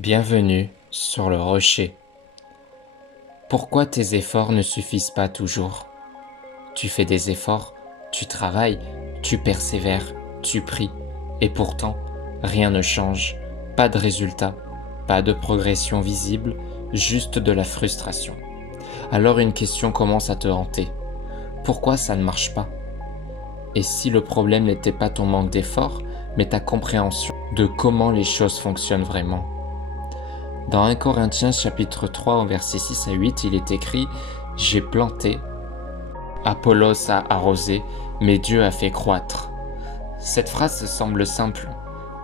Bienvenue sur le rocher. Pourquoi tes efforts ne suffisent pas toujours? Tu fais des efforts, tu travailles, tu persévères, tu pries, et pourtant, rien ne change, pas de résultat, pas de progression visible, juste de la frustration. Alors une question commence à te hanter. Pourquoi ça ne marche pas? Et si le problème n'était pas ton manque d'effort, mais ta compréhension de comment les choses fonctionnent vraiment? Dans 1 Corinthiens chapitre 3 versets 6 à 8, il est écrit « J'ai planté, Apollos a arrosé, mais Dieu a fait croître ». Cette phrase semble simple,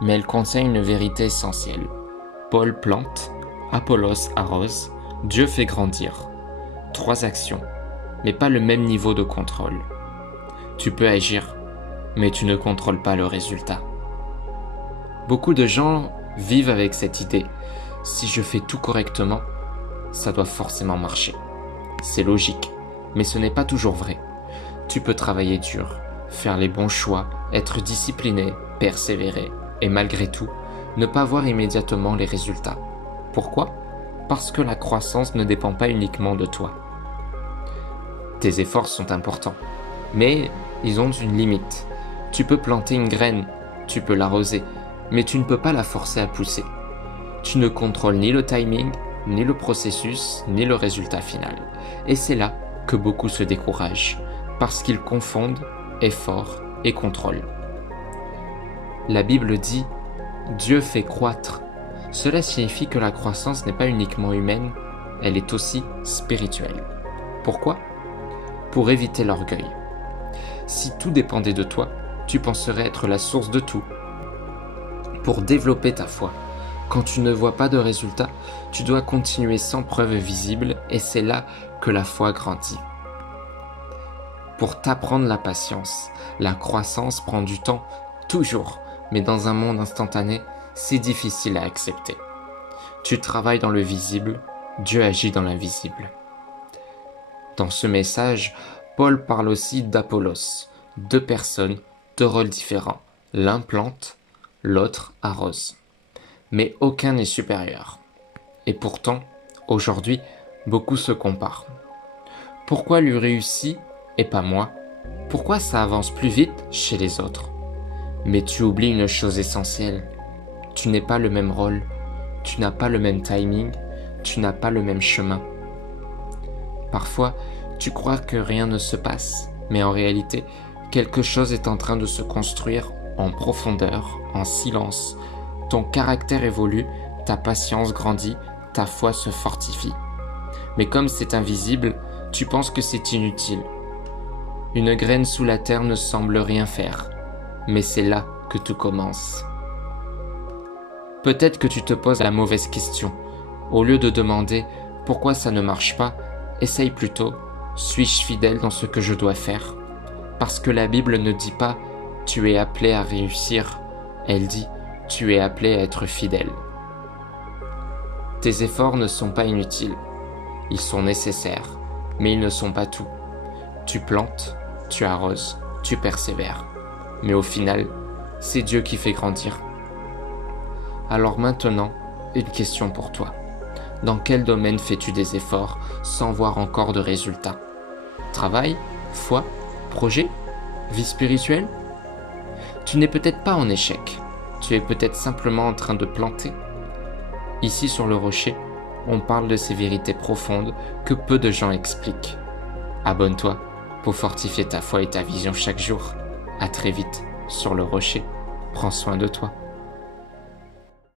mais elle contient une vérité essentielle. Paul plante, Apollos arrose, Dieu fait grandir. 3 actions, mais pas le même niveau de contrôle. Tu peux agir, mais tu ne contrôles pas le résultat. Beaucoup de gens vivent avec cette idée. Si je fais tout correctement, ça doit forcément marcher. C'est logique, mais ce n'est pas toujours vrai. Tu peux travailler dur, faire les bons choix, être discipliné, persévérer, et malgré tout, ne pas voir immédiatement les résultats. Pourquoi? Parce que la croissance ne dépend pas uniquement de toi. Tes efforts sont importants, mais ils ont une limite. Tu peux planter une graine, tu peux l'arroser, mais tu ne peux pas la forcer à pousser. Tu ne contrôles ni le timing, ni le processus, ni le résultat final. Et c'est là que beaucoup se découragent, parce qu'ils confondent effort et contrôle. La Bible dit « Dieu fait croître ». Cela signifie que la croissance n'est pas uniquement humaine, elle est aussi spirituelle. Pourquoi? Pour éviter l'orgueil. Si tout dépendait de toi, tu penserais être la source de tout. Pour développer ta foi, quand tu ne vois pas de résultat, tu dois continuer sans preuve visible et c'est là que la foi grandit. Pour t'apprendre la patience, la croissance prend du temps, toujours, mais dans un monde instantané, c'est difficile à accepter. Tu travailles dans le visible, Dieu agit dans l'invisible. Dans ce message, Paul parle aussi d'Apollos, 2 personnes, 2 rôles différents. L'un plante, l'autre arrose. Mais aucun n'est supérieur. Et pourtant, aujourd'hui, beaucoup se comparent. Pourquoi lui réussit et pas moi? Pourquoi ça avance plus vite chez les autres? Mais tu oublies une chose essentielle. Tu n'es pas le même rôle, tu n'as pas le même timing, tu n'as pas le même chemin. Parfois, tu crois que rien ne se passe, mais en réalité, quelque chose est en train de se construire en profondeur, en silence. Ton caractère évolue, ta patience grandit, ta foi se fortifie. Mais comme c'est invisible, tu penses que c'est inutile. Une graine sous la terre ne semble rien faire, mais c'est là que tout commence. Peut-être que tu te poses la mauvaise question. Au lieu de demander « Pourquoi ça ne marche pas ?», essaye plutôt « Suis-je fidèle dans ce que je dois faire ?» Parce que la Bible ne dit pas « Tu es appelé à réussir », elle dit « Tu es appelé à être fidèle ». Tes efforts ne sont pas inutiles. Ils sont nécessaires, mais ils ne sont pas tout. Tu plantes, tu arroses, tu persévères. Mais au final, c'est Dieu qui fait grandir. Alors maintenant, une question pour toi. Dans quel domaine fais-tu des efforts sans voir encore de résultats? Travail, foi, projet, vie spirituelle? Tu n'es peut-être pas en échec. Tu es peut-être simplement en train de planter. Ici sur le rocher, on parle de ces vérités profondes que peu de gens expliquent. Abonne-toi pour fortifier ta foi et ta vision chaque jour. À très vite sur le rocher. Prends soin de toi.